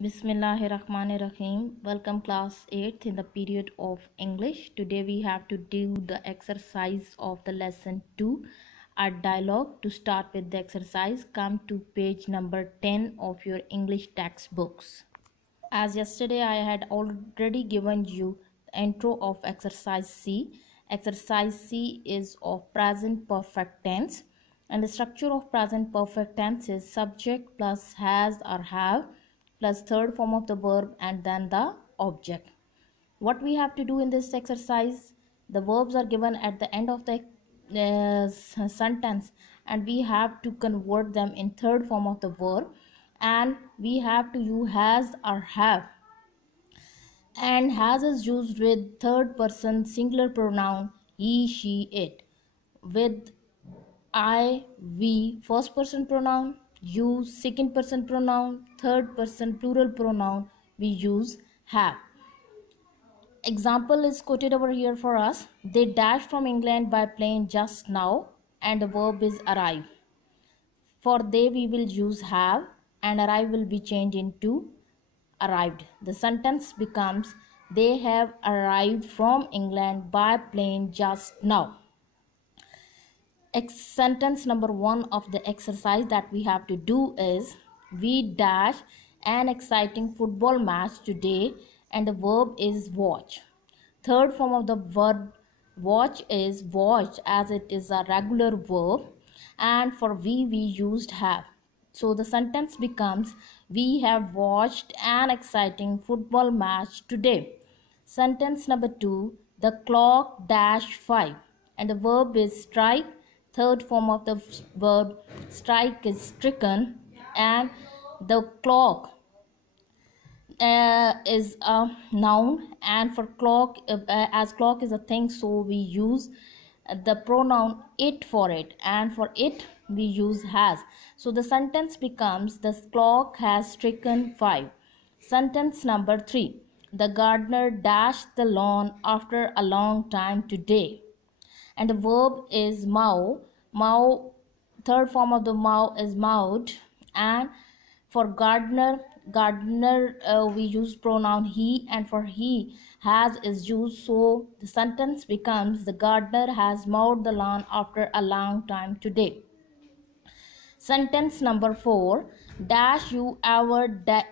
Bismillahirrahmanirrahim. Welcome class 8th in the period of English. Today we have to do the exercise of the lesson 2, a dialogue. To start with the exercise, come to page number 10 of your English textbooks. As yesterday I had already given you the intro of exercise C. Exercise C is of present perfect tense, and the structure of present perfect tense is subject plus has or have plus third form of the verb and then the object. What we have to do in this exercise, the verbs are given at the end of the sentence, and we have to convert them in third form of the verb, and we have to use has or have, and has is used with third person singular pronoun he, she, it. With I, we first person pronoun, you second person pronoun, third person plural pronoun, we use have. Example is quoted over here for us. They dashed from England by plane just now, and the verb is arrive. For they we will use have, and arrive will be changed into arrived. The sentence becomes they have arrived from England by plane just now. Sentence number 1 of the exercise that we have to do is we dash an exciting football match today, and the verb is watch. Third form of the verb watch is watched, as it is a regular verb, and for we used have. So the sentence becomes we have watched an exciting football match today. Sentence number 2, the clock dash 5, and the verb is strike. Third form of the verb strike is stricken, and the clock is a noun, and for clock, as clock is a thing, so we use the pronoun it for it, and for it we use has. So the sentence becomes the clock has stricken 5. Sentence number 3, the gardener dashed the lawn after a long time today, and the verb is mow. Third form of the mow is mowed, and for gardener we use pronoun he, and for he has is used, so the sentence becomes the gardener has mowed the lawn after a long time today. Sentence number 4, dash you ever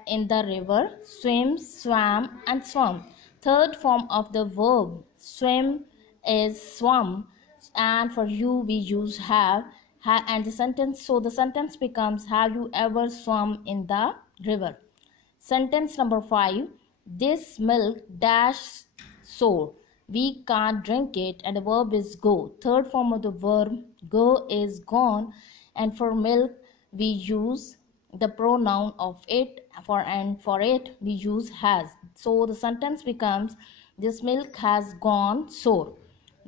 in the river, swim, swam, and swum. Third form of the verb swim is swum, and for you we use have, and the sentence, so the sentence becomes have you ever swum in the river. Sentence number 5, this milk dash sour, we can't drink it, and the verb is go. Third form of the verb go is gone, and for milk we use the pronoun of it, and for it we use has. So the sentence becomes this milk has gone sour.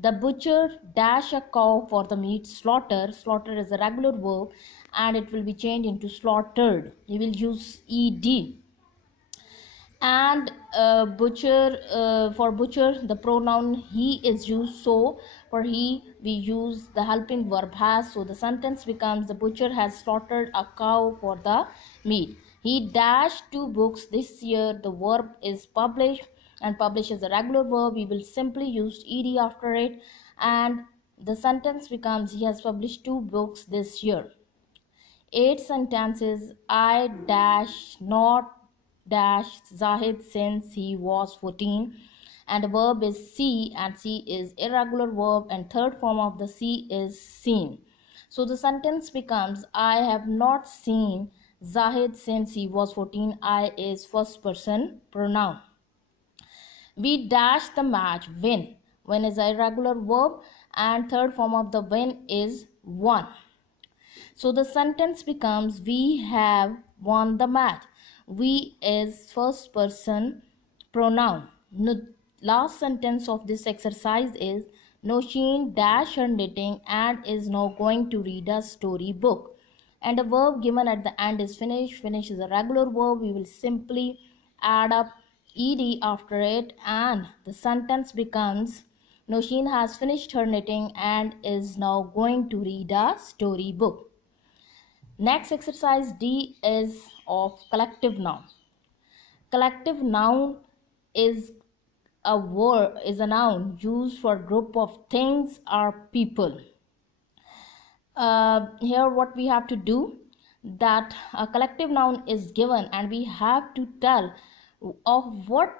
The butcher dash a cow for the meat. Slaughter is a regular verb, and it will be changed into slaughtered. We will use ed. And butcher, for butcher the pronoun he is used, so for he we use the helping verb has. So the sentence becomes the butcher has slaughtered a cow for the meat. He dashed 2 books this year. The verb is publish, and publish is a regular verb. We will simply use ed after it, and the sentence becomes he has published 2 books this year. 8 sentences. I dash not dash Zahid since he was 14, and the verb is see, and see is irregular verb, and third form of the see is seen. So the sentence becomes I have not seen Zahid since he was 14. I is first person pronoun. We dash the match win. Win is a irregular verb, and third form of the win is won. So the sentence becomes we have won the match. We is first person pronoun. Last sentence of this exercise is Nosheen dash her knitting and is now going to read a story book. And the verb given at the end is finish. Finish is a regular verb. We will simply add up ed after it, and the sentence becomes Nosheen has finished her knitting and is now going to read a story book. Next exercise D is of collective noun. collective noun is is a noun used for a group of things or people. Here what we have to do, that a collective noun is given and we have to tell of what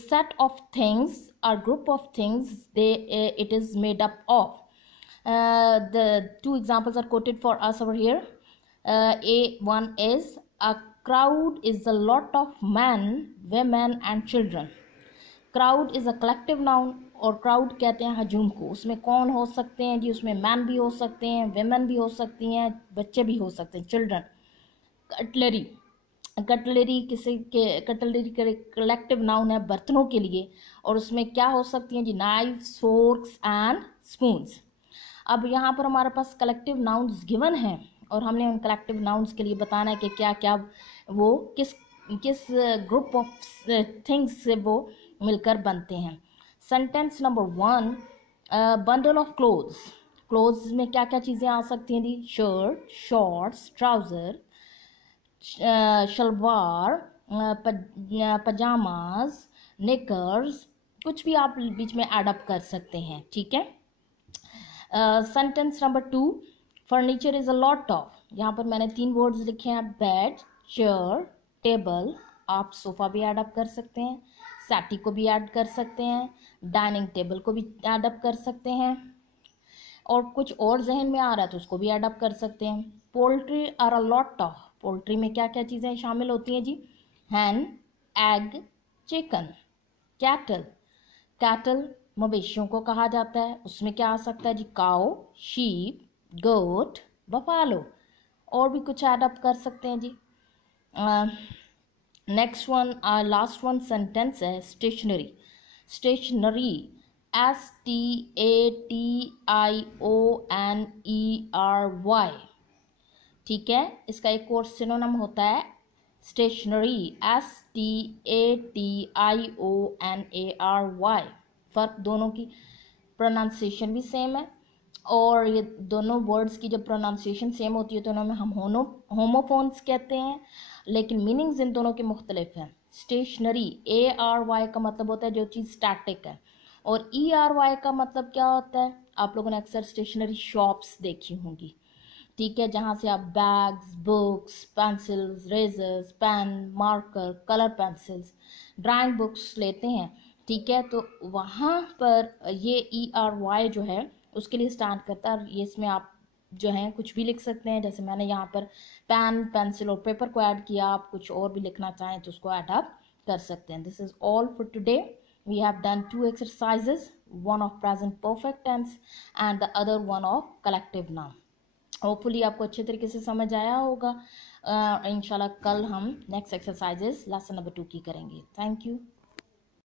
set of things or group of things it is made up of. The two examples are quoted for us over here. A1 is, a crowd is a lot of men, women and children. Crowd is a collective noun, और crowd कहते हैं हजूम को। उसमें कौन हो सकते हैं जी? उसमें मैन भी हो सकते हैं, वेमेन भी हो सकती हैं, बच्चे भी हो सकते हैं, चिल्ड्रन। कटलरी, कटलरी किसी के, कटलरी कलेक्टिव नाउन है बर्तनों के लिए, और उसमें क्या हो सकती हैं जी? Knife, forks and spoons. अब यहाँ पर हमारे पास कलेक्टिव नाउन्स गिवन हैं और हमने उन कलेक्टिव नाउन्स के लिए बताना है कि क्या क्या वो किस किस ग्रुप ऑफ थिंग्स से वो मिलकर बनते हैं। Sentence number 1, bundle of clothes. Clothes में क्या क्या चीज़ें आ सकती हैं जी? Shirt, shorts, trouser, shalwar, pyjamas, knickers, कुछ भी आप बीच में एडअप कर सकते हैं, ठीक है। Sentence number 2, furniture is a lot of. यहाँ पर मैंने 3 वर्ड्स लिखे हैं, बेड, चेयर, टेबल। आप सोफा भी एडअप कर सकते हैं, सैटी को भी ऐड कर सकते हैं, डाइनिंग टेबल को भी एडअप कर सकते हैं, और कुछ और जहन में आ रहा है तो उसको भी एडअप कर सकते हैं। Poultry are a lot of. Poultry में क्या क्या चीज़ें शामिल होती हैं जी? Hen, egg, chicken. Cattle, cattle मवेशियों को कहा जाता है, उसमें क्या आ सकता है जी? काउ, शीप, गोट, बफालो, और भी कुछ एडअप कर सकते हैं जी। Next one, last one sentence है स्टेशनरी। स्टेशनरी, STATIONERY, ठीक है। इसका एक और सिनोनिम होता है स्टेशनरी, STATIONARY। फ़र्क दोनों की प्रोनाउंसिएशन भी सेम है, और ये दोनों वर्ड्स की जब प्रोनाउंसिएशन सेम होती है तो उन्हें हम होमोफोन्स कहते हैं, लेकिन मीनिंग्स इन दोनों के मुख्तलिफ हैं। स्टेशनरी, ARY का मतलब होता है जो चीज़ स्टैटिक है, और ERY का मतलब क्या होता है? आप लोगों ने अक्सर स्टेशनरी शॉप्स देखी होंगी, ठीक है, जहाँ से आप bags, books, pencils, erasers, pen, marker, colour pencils, drawing books लेते हैं, ठीक है। तो वहाँ पर ये ERY जो है उसके लिए स्टैंड करता है। ये इसमें आप जो है कुछ भी लिख सकते हैं, जैसे मैंने यहाँ पर पेन, पेंसिल और पेपर को ऐड किया, आप कुछ और भी लिखना चाहें तो उसको ऐड आप कर सकते हैं। This is all for today. We have done 2 exercises, one of present perfect tense and the other one of collective noun. Hopefully आपको अच्छे तरीके से समझ आया होगा। इंशाल्लाह कल हम नेक्स्ट एक्सरसाइजेस लेसन नंबर 2 की करेंगे। Thank you.